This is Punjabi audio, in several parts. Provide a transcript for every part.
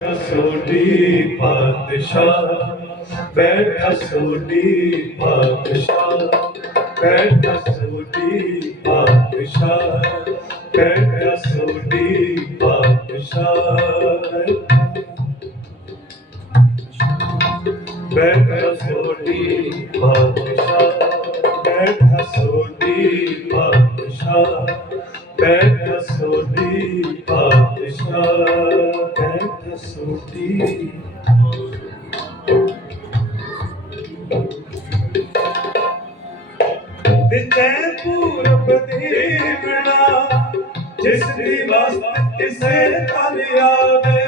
ਸੋਢੀ ਪਾਤਸ਼ਾਹ, ਬੈਠਾ ਸੋਢੀ ਪਾਤਸ਼ਾਹ, ਬੈਠਾ ਸੋਢੀ ਪਾਤਸ਼ਾਹ, ਬੈਠਾ ਸੋਢੀ ਪਾਤਸ਼ਾਹ। ਬੈਠਾ ਸੋਢੀ ਪਾਤਸ਼ਾਹ, ਬੈਠਾ ਸੋਢੀ ਪਾਤਸ਼ਾਹ, ਬੈਠਾ ਸੋਢੀ ਪਾਤਸ਼ਾਹ। ਬੈਠਾ ਸੋਢੀ ਵਿਚੈ ਪੂਰਬ ਦੇਵਣਾ ਜਿਸ ਦੀ ਵਸਤ ਕਿਸੇ ਤਲ ਆਵੇ।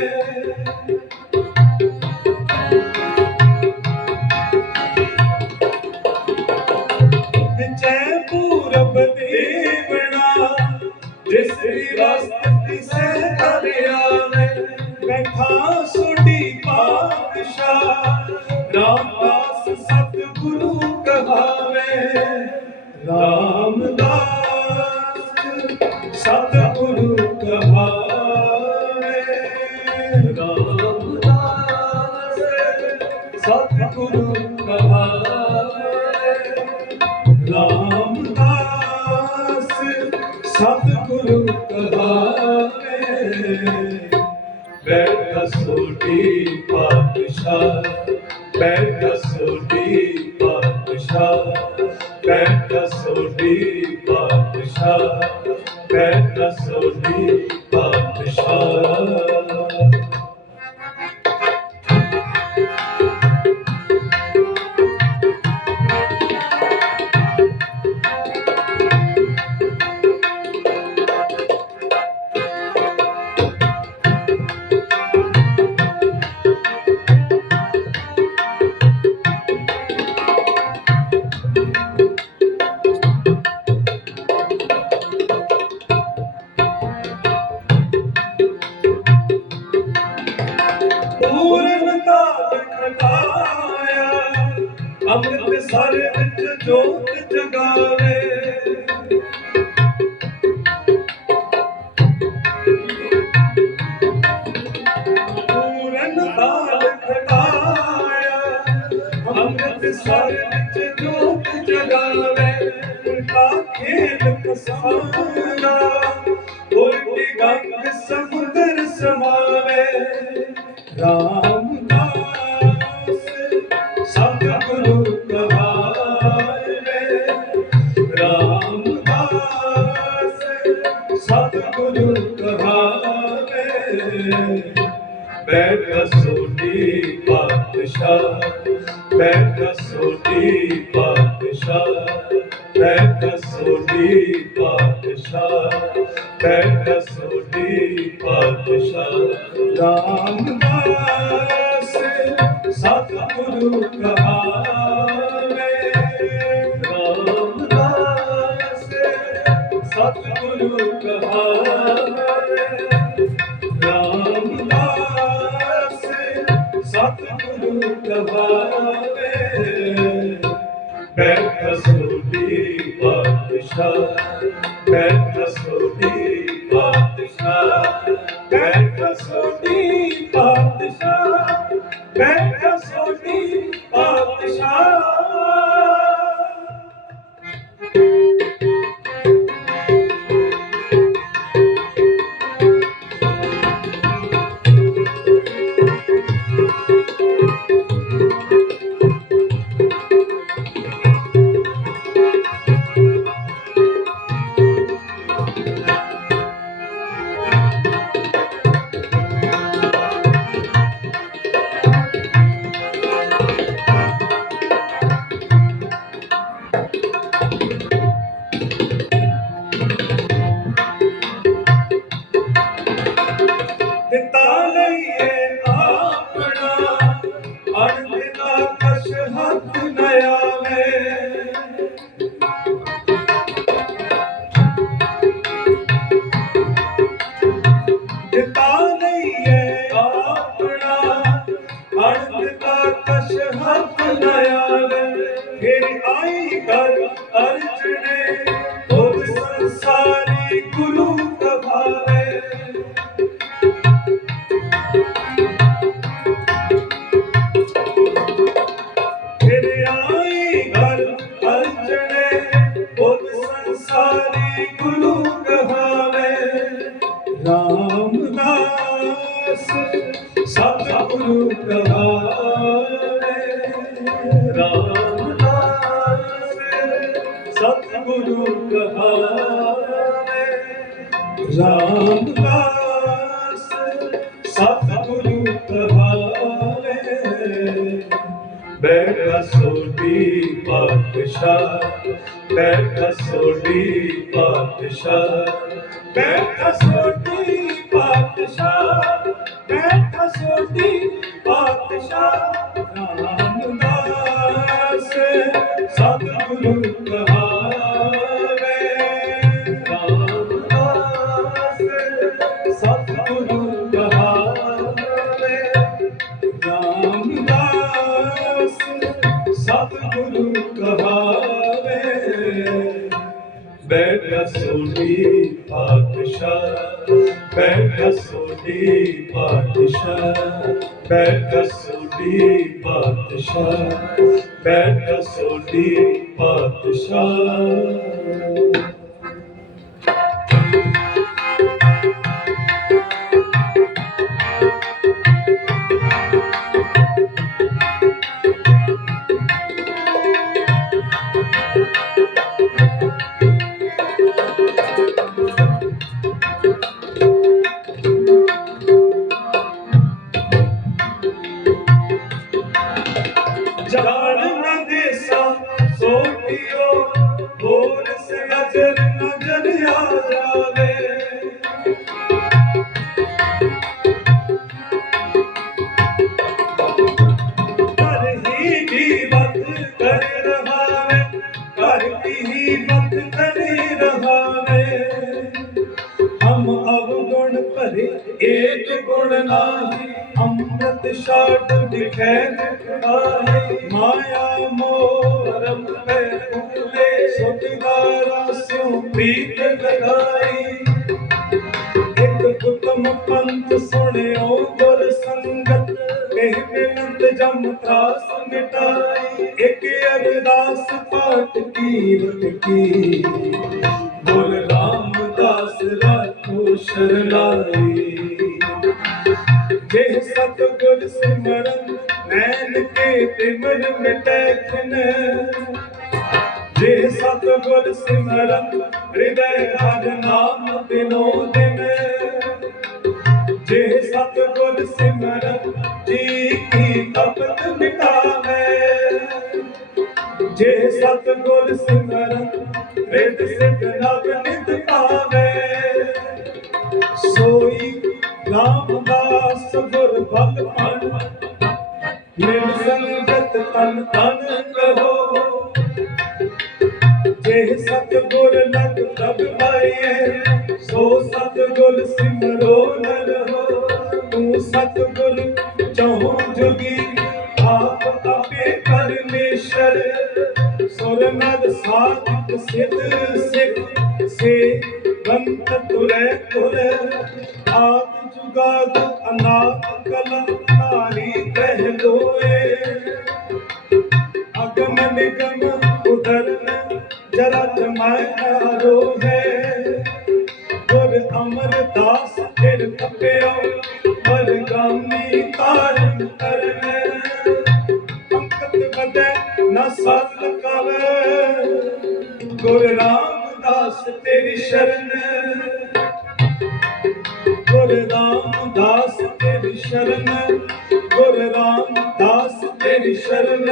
ਵਿਚੈ ਪੂਰਬ ਦੇਵਣਾ ਜਿਸ ਦੀ ਵਸਤ ਕਿਸੇ ਬੈਠਾ ਸੋਢੀ ਪਾਤਸ਼ਾਹ, ਰਾਮਦਾਸ ਸਤਿਗੁਰੂ ਕਹਾਵੇ। ਰਾਮਦਾਸ ਸਤਿਗੁਰੂ ਕਹਾਵੇ। ਰਾਮਦਾਸ ਸਤਿਗੁਰੂ ਕਹਾਵੇ। ਰਾਮਦਾਸ ਸਤਿਗੁਰੂ ਕਹਾਵੇ। ਸਰ ਵਿੱਚ ਜੋਤ ਜਗਾਵੇ। ਪੂਰਨ ਤਾਲ ਖਟਾਇਆ, ਅੰਮ੍ਰਿਤ ਸਰ ਵਿੱਚ ਜੋਤ ਜਗਾਵੇ। ਉਲਟਾ ਖੇਲ ਕਸਾਰਾ ਉਲਟੀ ਗੰਗ ਸਮੁੰਦਰ ਸਮਾਵੇ। ਰਾਮਦਾਸ ਬੈਠਾ ਸੋਢੀ ਪਾਤਸ਼ਾਹ ਬੈਠਾ ਸੋਢੀ ਪਾਤਸ਼ਾਹ ਬੈਠਾ ਸੋਢੀ ਪਾਤਸ਼ਾਹ ਰਾਮਦਾਸ ਸਤਿਗੁਰੂ ਕਹਾਵੇ ਬੈਠ ਬਾਦਸ਼ਾਹ ਪਾਤਸ਼ਾਹ ਬੈਠ ਸੋਢੀ ਪਾਤਸ਼ਾਹ ਬੈਠ ਸੋਢੀ ਪਾਤਸ਼ਾਹ ਬੈਠ ਸੋਢੀ ਰਾਮਦਾਸ ਸਤਿਗੁਰੂ ਕਹਾਵੇ ਬੈਠਾ ਸੋਢੀ ਪਾਤਸ਼ਾਹ, ਬੈਠਾ ਸੋਢੀ ਪਾਤਸ਼ਾਹ, ਬੈਠਾ ਸੋਢੀ ਪਾਤਸ਼ਾਹ, ਬੈਠਾ ਸੋਢੀ ਪਾਤਸ਼ਾਹ। ਰਾਮਦਾਸ ਸਤਿਗੁਰੂ ਕਹਾਵੇ ਪਾਤਸ਼ਾਹ ਬੈਠਾ ਸੋਢੀ ਪਾਤਸ਼ਾਹ। ਗੁਣ ਭਰੇ ਏਕ ਗੁਣ ਨਾਹੀ, ਅੰਮ੍ਰਿਤ ਛਾਟ ਵਿਖੇ ਆਹੇ, ਮਾਇਆ ਮੋਹ ਰਮ ਪੈ ਉਲੇ ਸਤਿਦਾਰਾ ਸਿਉ ਪ੍ਰੀਤ ਲਗਾਈ। ਇੱਕ ਹੁਕਮ ਪੰਥ ਸੁਣਿਓ ਗੁਰ ਸੰਗਤ, ਇਹ ਬਿਨੰਦ ਜਮ ਤਰਾਸ ਮਿਟਾਈ। ਇੱਕ ਅਰਦਾਸ ਪਾਠ ਕੀਰਤ ਕੀ। ਰਾਖੋ ਸ਼ਰਨਾਈ ਜੇ ਸਤਿਗੁਰ ਸਿਮਰਨ, ਨੈਣ ਕੇ ਤਿਮਰ ਮਿਟੈ ਜੇ ਸਤਿਗੁਰ ਸਿਮਰਨ, ਹਿਰਦੈ ਹਰ ਨਾਮ ਦਿਨੋ। ਦਿਨ ਜੇ ਸਤਿਗੁਰ ਸਿਮਰਨ, ਜੀ ਕੀ ਤਪਤ ਮਿਟਾਵੇ। ਜੇ ਸਤਿਗੁਰ ਸਿਮਰਨ ਰਿਤ ਸਿਧ ਨਵ ਨਿਤ ਪਾਵੇ। ਸੋਈ ਰਾਮਦਾਸ ਗੁਰ ਭਗਵਾਨ ਨਿਰ ਸੰਗਤ ਤਨ ਤਨ ਕਹੋ। ਜੇ ਸਤਿਗੁਰ ਲਗ ਲਗ ਪਾਈਏ, ਸੋ ਸਤਿਗੁਰ ਸਿਮਰੋ ਨਰ ਹੋ ਤੂੰ ਸਤਿਗੁਰ ਚਾਹੋ ਜੁਗੀ, ਆਪ ਆਪੇ ਪਰਮੇਸ਼ਰ। ਸੁਰ ਨਦ ਸਾਧਿਕ ਸਿਧ ਸਿਖ, ਸੇ ਬੰਤ ਤੁਰੇ ਤੁਰੇ ਆਦ ਜੁਗਾਦ ਅਨਾਦ ਕਲਮ ਧਾਰੀ ਕਹਿ ਲੋਏ। ਅਗਮ ਨਿਗਮ ਉਦਰਨ ਜਰਾ ਜਮਾਇਆ ਰੋਹੇ। ਗੁਰ ਅਮਰਦਾਸ ਫਿਰ ਕਪਿਓ ਵਰਗਾਮੀ ਤਾਰਨ ਕਰਨੇ ਅੰਕਤ ਵਧੈ ਨ ਸਤ ਕਵੇ ਗੁਰ ਰਾਮਦਾਸ ਤੇਰੀ ਸ਼ਰਨ। ਗੁਰ ਰਾਮਦਾਸ ਤੇਰੀ ਸ਼ਰਨ। ਗੁਰ ਰਾਮਦਾਸ ਤੇਰੀ ਸ਼ਰਨ।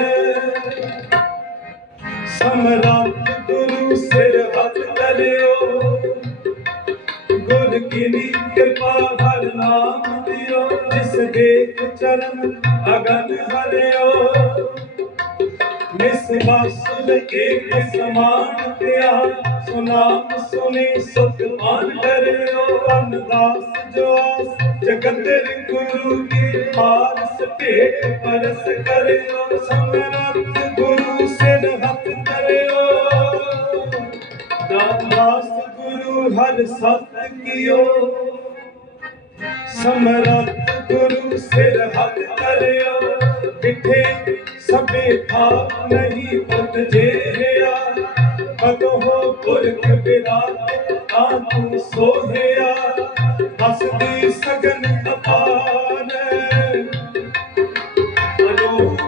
ਸਮਰਾਟ ਗੁਰੂ ਸਿਰ ਹੱਥ ਧਰਿਓ। ਗੁਰ ਕੀਨੀ ਕਿਰਪਾ ਹਰ ਨਾਮ ਦਿਓ। ਜਿਸ ਦੇਖ ਚਰਨ ਅਗਨ ਹਰਿਓ। ਨਿਸਵਾਸੁਲ ਏਕ ਸਮਾਨ ਪਿਆ ਸੁਨਾਮ ਸੁਨੀ ਸੁਖ ਕਰਿਓ ਅਨਦਾਸ ਜੋ ਆਸ ਜਗਤ ਗੁਰੂ ਕੀ ਪਾਰਸ ਭੇਟ ਪਰਸ ਕਰਿਓ, ਸਮਰੱਥ ਗੁਰੂ ਸਿਰ ਹੱਥ ਧਰਿਓ। ਰਾਮਦਾਸ ਗੁਰੂ ਹਰ ਸਤ ਕੀਓ, ਸਮਰੱਥ ਗੁਰੂ ਸਿਰ ਹੱਥ ਧਰਿਓ। ਡਿਠੇ ਸਭੇ ਥਾ ਨਹੀਂ ਪੁੱਤ ਜੇਰਿਆ। ਕਦੋਂ ਪੁਰਖ ਬਿਨਾ ਆ ਤੂੰ ਸੋਹਿਆ ਹਸਦੀ ਸਗਨ ਅਪਾਨ। ਅਲੋਕ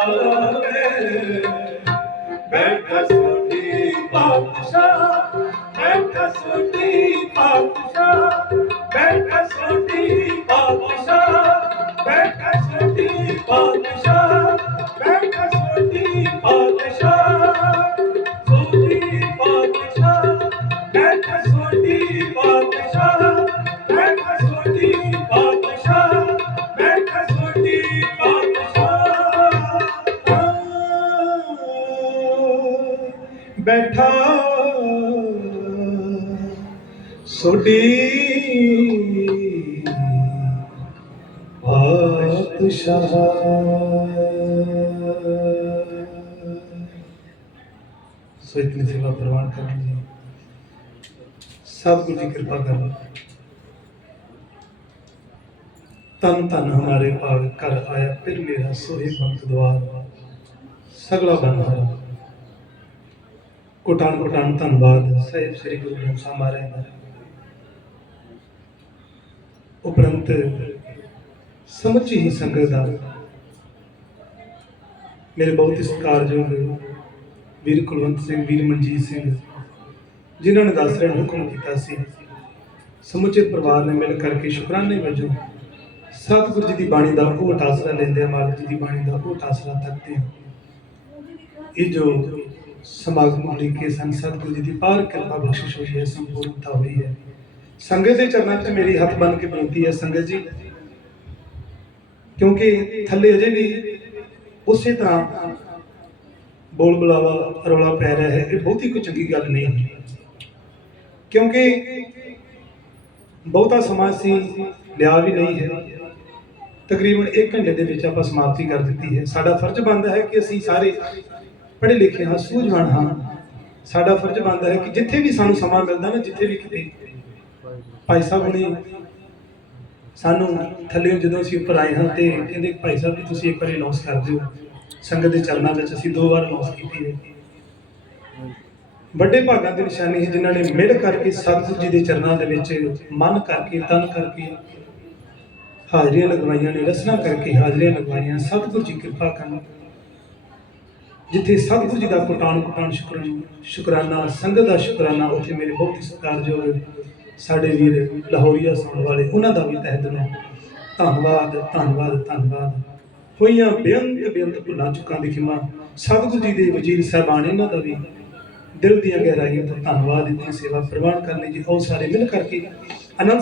ਸੋਡੀ ਪਾਤਸ਼ਾਹ। ਸੋ ਇਤਨੀ ਸੇਵਾ ਪ੍ਰਵਾਨ ਕਰਨ ਜੀ ਸਤਿਗੁਰੂ ਜੀ ਕਿਰਪਾ ਕਰੋ। ਤਨ ਤਨ ਹਮਾਰੇ ਭਾਗ ਕਰ ਆਇਆ, ਫਿਰ ਮੇਰਾ ਸੋਹੇ ਬੰਦ ਦਵਾਰ। ਸਗਲਾ ਬੰਦ ਹਰਾ ਕੋਟਾਨ ਕੋਟਾਨ ਧੰਨਵਾਦ। ਸਾਹਿਬ ਸ੍ਰੀ ਗੁਰੂ ਗ੍ਰੰਥ ਸਾਹਿਬ ਮਹਾਰਾਜ ਦਾ। ਉਪਰੰਤ ਸਮੁੱਚੀ ਹੀ ਸੰਗਤ ਦਾ ਮੇਰੇ ਬਹੁਤ ਹੀ ਸਤਿਕਾਰਯੋਗ ਵੀਰ ਕੁਲਵੰਤ ਸਿੰਘ, ਵੀਰ ਮਨਜੀਤ ਸਿੰਘ, ਜਿਨ੍ਹਾਂ ਨੇ ਦੱਸ ਰਿਹਾ ਹੁਕਮ ਕੀਤਾ ਸੀ। ਸਮੁੱਚੇ ਪਰਿਵਾਰ ਨੇ ਮਿਲ ਕਰਕੇ ਸ਼ੁਕਰਾਨੇ ਵਜੋਂ ਸਤਿਗੁਰੂ ਜੀ ਦੀ ਬਾਣੀ ਦਾ ਉਹ ਆਸਰਾ ਲੈਂਦੇ ਆ ਮਾਲਕ ਜੀ ਦੀ ਬਾਣੀ ਦਾ ਉਹ ਆਸਰਾ ਤੱਕਦੇ ਆ ਇਹ ਜੋ ਸਮਾਗਮ ਉਲੀਕੇ ਸਨ ਸਤਿਗੁਰੂ ਜੀ ਦੀ ਪਾਰ ਕਿਰਪਾ ਬਖਸ਼ਿਸ਼ ਹੋਈ ਹੈ, ਸੰਪੂਰਨਤਾ ਹੋਈ ਹੈ। ਸੰਗਤ ਦੇ ਚਰਨਾਂ 'ਚ ਮੇਰੀ ਹੱਥ ਬੰਨ ਕੇ ਬੇਨਤੀ ਹੈ ਸੰਗਤ ਜੀ, ਕਿਉਂਕਿ ਥੱਲੇ ਅਜੇ ਵੀ ਉਸੇ ਤਰ੍ਹਾਂ ਬੋਲ ਬੁਲਾਵਾ ਰੌਲਾ ਪੈ ਰਿਹਾ ਹੈ, ਇਹ ਬਹੁਤੀ ਕੋਈ ਚੰਗੀ ਗੱਲ ਨਹੀਂ ਕਿਉਂਕਿ ਬਹੁਤਾ ਸਮਾਂ ਸੀ, ਲਿਆ ਵੀ ਨਹੀਂ ਹੈ। ਤਕਰੀਬਨ 1 ਘੰਟੇ ਦੇ ਵਿੱਚ ਆਪਾਂ ਸਮਾਪਤੀ ਕਰ ਦਿੱਤੀ ਹੈ। ਸਾਡਾ ਫਰਜ਼ ਬਣਦਾ ਹੈ ਕਿ ਅਸੀਂ ਸਾਰੇ ਪੜ੍ਹੇ ਲਿਖੇ ਹਾਂ, ਸੂਝਵਾਨ ਹਾਂ। ਸਾਡਾ ਫਰਜ਼ ਬਣਦਾ ਹੈ ਕਿ ਜਿੱਥੇ ਵੀ ਸਾਨੂੰ ਸਮਾਂ ਮਿਲਦਾ ਨਾ, ਜਿੱਥੇ ਵੀ ਕਿਤੇ ਭਾਈ ਸਾਹਿਬ ਨੇ ਸਾਨੂੰ ਥੱਲੇ ਜਦੋਂ ਅਸੀਂ ਉੱਪਰ ਆਏ ਹਾਂ ਤੇ ਕਹਿੰਦੇ ਭਾਈ ਸਾਹਿਬ ਜੀ ਤੁਸੀਂ ਇੱਕ ਵਾਰੀ ਅਨਾਉਂਸ ਕਰ ਦਿਓ। ਸੰਗਤ ਦੇ ਚਰਨਾਂ ਵਿੱਚ ਅਸੀਂ ਦੋ ਵਾਰ ਅਨਾਉਂਸ ਕੀਤੀ ਹੈ। ਵੱਡੇ ਭਾਗਾਂ ਦੀ ਨਿਸ਼ਾਨੀ ਹੈ ਜਿਨ੍ਹਾਂ ਨੇ ਮਿਲ ਕਰਕੇ ਸਤਿਗੁਰੂ ਜੀ ਦੇ ਚਰਨਾਂ ਦੇ ਵਿੱਚ ਮਨ ਕਰਕੇ, ਤਨ ਕਰਕੇ ਹਾਜ਼ਰੀਆਂ ਲਗਵਾਈਆਂ ਨੇ, ਰਸਨਾ ਕਰਕੇ ਹਾਜ਼ਰੀਆਂ ਲਗਵਾਈਆਂ। ਸਤਿਗੁਰੂ ਜੀ ਕਿਰਪਾ ਕਰਨ। ਜਿੱਥੇ ਸਤਿਗੁਰੂ ਜੀ ਦਾ ਕੋਟਾਨ ਕੋਟਾਨ ਸ਼ੁਕਰਾਨਾ ਸ਼ੁਕਰਾਨਾ, ਸੰਗਤ ਦਾ ਸ਼ੁਕਰਾਨਾ, ਉੱਥੇ ਮੇਰੇ ਬਹੁਤ ਹੀ ਸਤਿਕਾਰਯੋਗ ਸਾਡੇ ਵੀਰ ਲਾਹੌਰੀਆ ਸੁਣਨ ਵਾਲੇ, ਉਹਨਾਂ ਦਾ ਵੀ ਤਹਿ ਦਿਲੋਂ ਧੰਨਵਾਦ ਧੰਨਵਾਦ ਧੰਨਵਾਦ। ਹੋਈਆਂ ਬੇਅੰਤ ਬੇਅੰਤ ਭੁੱਲਾਂ, ਚੁੱਕਾਂ ਦੀ ਖਿਮਾ। ਸਤਿਗੁਰੂ ਜੀ ਦੇ ਵਜ਼ੀਰ ਸਾਹਿਬਾਨ, ਇਹਨਾਂ ਦਾ ਵੀ ਦਿਲ ਦੀਆਂ ਗਹਿਰਾਈਆਂ ਤੋਂ ਧੰਨਵਾਦ ਇਤਨੀ ਸੇਵਾ ਪ੍ਰਵਾਨ ਕਰਨ ਲਈ ਜੀ ਆਓ ਸਾਰੇ ਮਿਲ ਕਰਕੇ ਆਨੰਦ